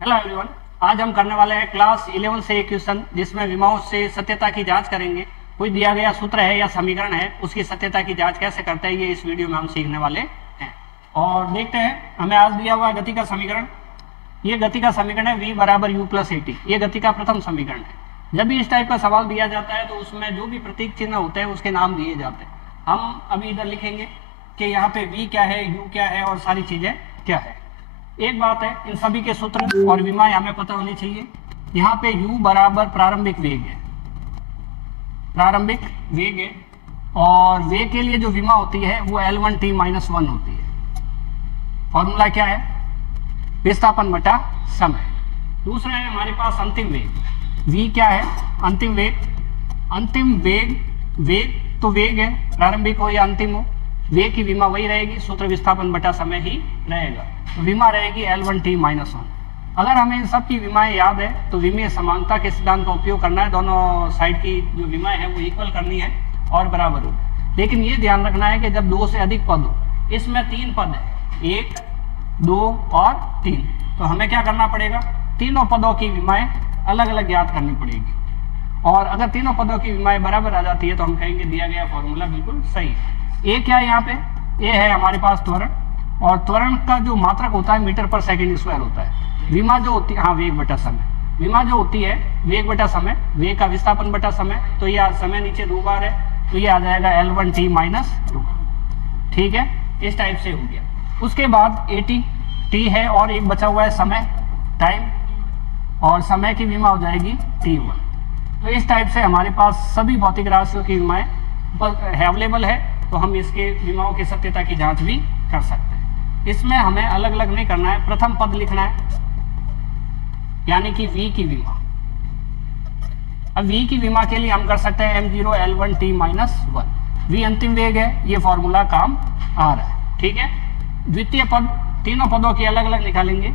Hello everyone, आज हम करने वाले हैं क्लास 11 से एक क्वेश्चन जिसमें विमाओं से सत्यता की जांच करेंगे। कोई दिया गया सूत्र है या समीकरण है, उसकी सत्यता की जांच कैसे करते हैं, ये इस वीडियो में हम सीखने वाले हैं। और देखते हैं, हमें आज दिया हुआ गति का समीकरण। ये गति का समीकरण है v बराबर u प्लस ए टी। ये गति का प्रथम समीकरण है। जब भी इस टाइप का सवाल दिया जाता है तो उसमें जो भी प्रतीक चिन्ह होते हैं उसके नाम दिए जाते हैं। हम अभी इधर लिखेंगे कि यहाँ पे v क्या है, u क्या है और सारी चीजें क्या है। एक बात है, इन सभी के सूत्र और विमाएं हमें पता होनी चाहिए। यहाँ पे u बराबर प्रारंभिक वेग है, प्रारंभिक वेग है, और वेग के लिए जो विमा होती है वो L1t - 1 होती है। फॉर्मूला क्या है? विस्थापन बटा समय। दूसरा है हमारे पास अंतिम वेग। v क्या है? अंतिम वेग। अंतिम वेग, वेग तो वेग है, प्रारंभिक हो या अंतिम हो, वेग की विमा वही रहेगी, सूत्र विस्थापन बटा समय ही रहेगा। तो विमा रहेगी L1t - 1। अगर हमें इन सब की विमाएं याद है तो विमीय समानता के सिद्धांत का उपयोग करना है। दोनों साइड की जो विमाएं है वो इक्वल करनी है और बराबर हो। लेकिन ये ध्यान रखना है कि जब दो से अधिक पद हो, इसमें तीन पद है, 1, 2 और 3, तो हमें क्या करना पड़ेगा? तीनों पदों की विमाएं अलग अलग ज्ञात करनी पड़ेगी। और अगर तीनों पदों की विमाएं बराबर आ जाती है तो हम कहेंगे दिया गया फॉर्मूला बिल्कुल सही है। ए क्या है यहाँ पे? ए है हमारे पास त्वरण, और त्वरण का जो मात्रक होता है मीटर पर सेकंड स्क्वायर होता है। विमा जो होती है, हाँ, वेग बटा समय। विमा जो होती है वेग बटा समय, वेग का विस्थापन बटा समय, तो ये समय नीचे 2 बार है, तो ये आ जाएगा L1t - 2। ठीक है, इस टाइप से हो गया। उसके बाद AT t है और एक बचा हुआ है समय, टाइम, और समय की विमा हो जाएगी T1। तो इस टाइप से हमारे पास सभी भौतिक राशियों की विमाएं अवेलेबल है, तो हम इसके विमाओं की सत्यता की जांच भी कर सकते हैं। इसमें हमें अलग अलग नहीं करना है, प्रथम पद लिखना है, यानी कि v की विमा। अब v की विमा के लिए हम कर सकते हैं m0 L1t - 1। v अंतिम वेग है, ये फॉर्मूला काम आ रहा है। ठीक है, द्वितीय पद, तीनों पदों की अलग अलग निकालेंगे।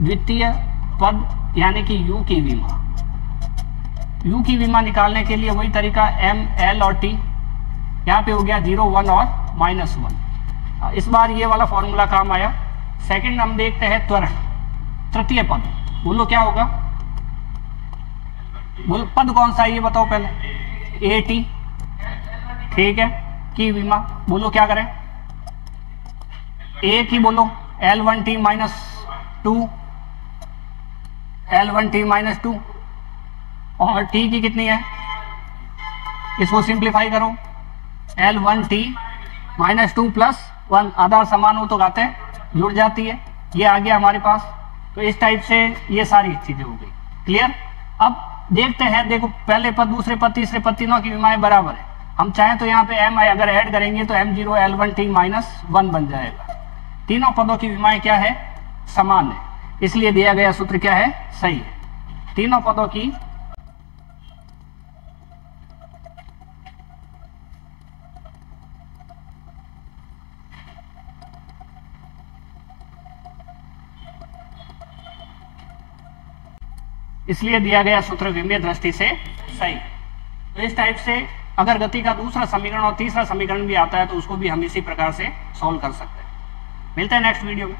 द्वितीय पद यानी कि u की विमा। u की विमा निकालने के लिए वही तरीका m, l और t। यहाँ पे हो गया 0, 1 और -1। इस बार ये वाला फॉर्मूला काम आया। सेकंड हम देखते हैं त्वरण, तृतीय पद। बोलो क्या होगा? बोलो पद कौन सा है ये बताओ पहले। AT, ठीक है, की विमा। बोलो क्या करें? A की बोलो L1t - 2, L1t - 2, और T की कितनी है? इसको सिंप्लीफाई करो, L1t - 2 + 1। आधार समान हो तो गाते जुड़ जाती है, ये आ गया हमारे पास। तो इस टाइप से ये सारी चीजें हो गई। क्लियर? अब देखते हैं, देखो पहले पद, दूसरे पद, तीसरे पद, तीनों की विमाएं बराबर है। हम चाहें तो यहाँ पे m अगर ऐड करेंगे तो m0 L1t - 1 बन जाएगा। तीनों पदों की विमाएं क्या है? समान है, इसलिए दिया गया सूत्र क्या है? सही है। तीनों पदों की इसलिए दिया गया सूत्र विमीय दृष्टि से सही। तो इस टाइप से अगर गति का दूसरा समीकरण और तीसरा समीकरण भी आता है तो उसको भी हम इसी प्रकार से सॉल्व कर सकते हैं। मिलते हैं नेक्स्ट वीडियो में।